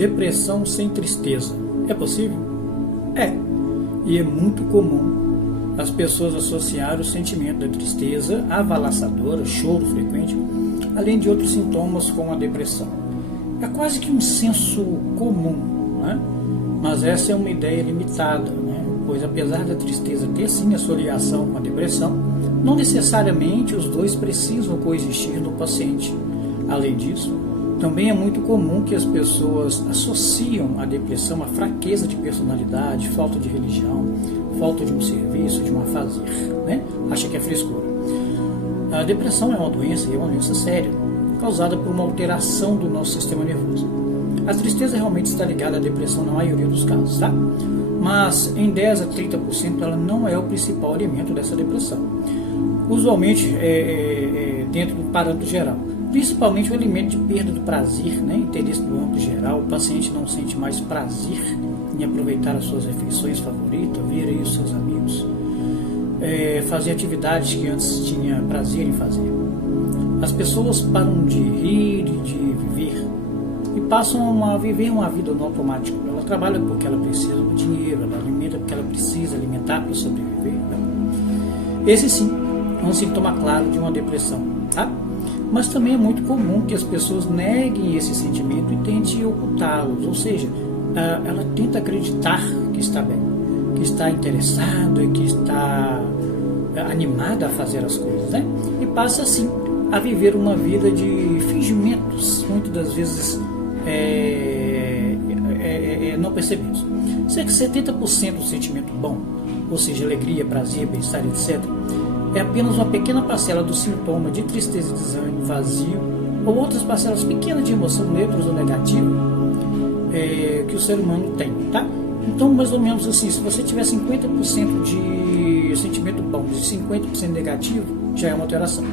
Depressão sem tristeza. É possível? É. E é muito comum as pessoas associarem o sentimento da tristeza avalaçadora, choro frequente, além de outros sintomas como a depressão. É quase que um senso comum, né? Mas essa é uma ideia limitada, né? Pois apesar da tristeza ter sim a sua ligação com a depressão, não necessariamente os dois precisam coexistir no paciente. Além disso, também é muito comum que as pessoas associam a depressão à fraqueza de personalidade, falta de religião, falta de um serviço, de um afazer, né? Acha que é frescura. A depressão é uma doença séria, causada por uma alteração do nosso sistema nervoso. A tristeza realmente está ligada à depressão na maioria dos casos, tá? Mas em 10 a 30% ela não é o principal elemento dessa depressão. Usualmente, dentro do parâmetro geral, principalmente o elemento de perda do prazer, né? Interesse do âmbito geral, o paciente não sente mais prazer em aproveitar as suas refeições favoritas, ver aí os seus amigos, fazer atividades que antes tinha prazer em fazer. As pessoas param de rir e de viver e passam a viver uma vida no automático. Ela trabalha porque ela precisa do dinheiro, ela alimenta porque ela precisa alimentar para sobreviver, né? Esse sim é um sintoma claro de uma depressão, tá? Mas também é muito comum que as pessoas neguem esse sentimento e tentem ocultá-los, ou seja, ela tenta acreditar que está bem, que está interessada, que está animada a fazer as coisas, né? E passa assim a viver uma vida de fingimentos, muitas das vezes não percebidos. Cerca de 70% do sentimento bom, ou seja, alegria, prazer, bem-estar, etc., é apenas uma pequena parcela do sintoma de tristeza, desânimo, vazio, ou outras parcelas pequenas de emoção neutras ou negativa que o ser humano tem, tá? Então, mais ou menos assim, se você tiver 50% de sentimento bom e 50% negativo, já é uma alteração.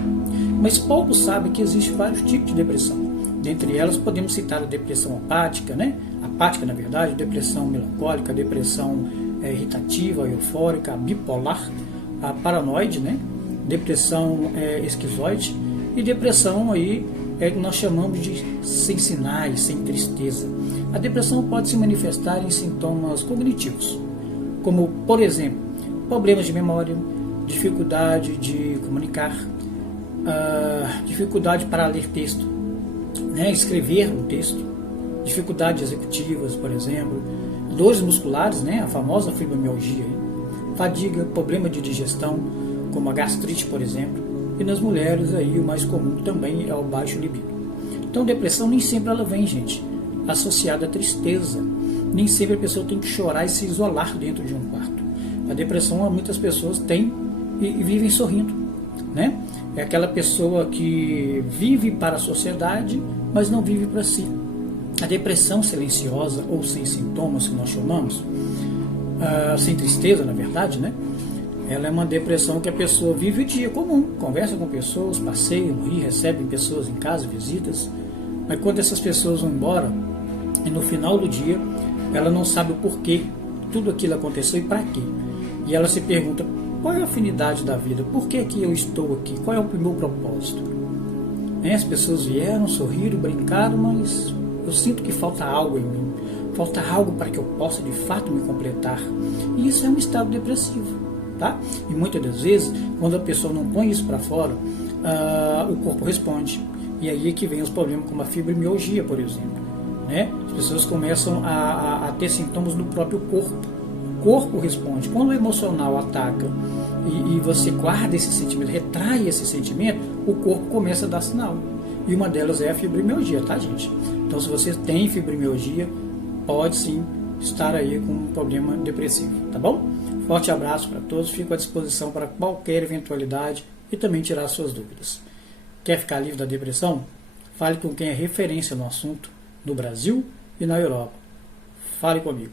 Mas poucos sabem que existem vários tipos de depressão. Dentre elas, podemos citar a depressão apática, né? Apática, na verdade, depressão melancólica, depressão irritativa, eufórica, a bipolar, a paranoide, né? Depressão esquizoide e depressão aí que nós chamamos de sem sinais, sem tristeza. A depressão pode se manifestar em sintomas cognitivos, como, por exemplo, problemas de memória, dificuldade de comunicar, dificuldade para ler texto, né? Escrever um texto, dificuldades executivas, por exemplo, dores musculares, né? A famosa fibromialgia, fadiga, problema de digestão, como a gastrite, por exemplo, e nas mulheres aí o mais comum também é o baixo libido. Então, depressão nem sempre ela vem, gente, associada à tristeza. Nem sempre a pessoa tem que chorar e se isolar dentro de um quarto. A depressão, muitas pessoas têm e vivem sorrindo, né? É aquela pessoa que vive para a sociedade, mas não vive para si. A depressão silenciosa ou sem sintomas, que nós chamamos, sem tristeza, na verdade, né? Ela é uma depressão que a pessoa vive o dia comum, conversa com pessoas, passeia, ri, recebe pessoas em casa, visitas, mas quando essas pessoas vão embora, e no final do dia, ela não sabe o porquê tudo aquilo aconteceu e para quê. E ela se pergunta, qual é a afinidade da vida? Por que que eu estou aqui? Qual é o meu propósito? As pessoas vieram, sorriram, brincaram, mas eu sinto que falta algo em mim. Falta algo para que eu possa de fato me completar. E isso é um estado depressivo, tá? E muitas das vezes, quando a pessoa não põe isso para fora, o corpo responde. E aí é que vem os problemas como a fibromialgia, por exemplo, né? As pessoas começam a ter sintomas no próprio corpo. O corpo responde. Quando o emocional ataca e você guarda esse sentimento, retrai esse sentimento, o corpo começa a dar sinal. E uma delas é a fibromialgia, tá, gente? Então, se você tem fibromialgia, pode sim estar aí com um problema depressivo, tá bom? Forte abraço para todos, fico à disposição para qualquer eventualidade e também tirar suas dúvidas. Quer ficar livre da depressão? Fale com quem é referência no assunto, no Brasil e na Europa. Fale comigo.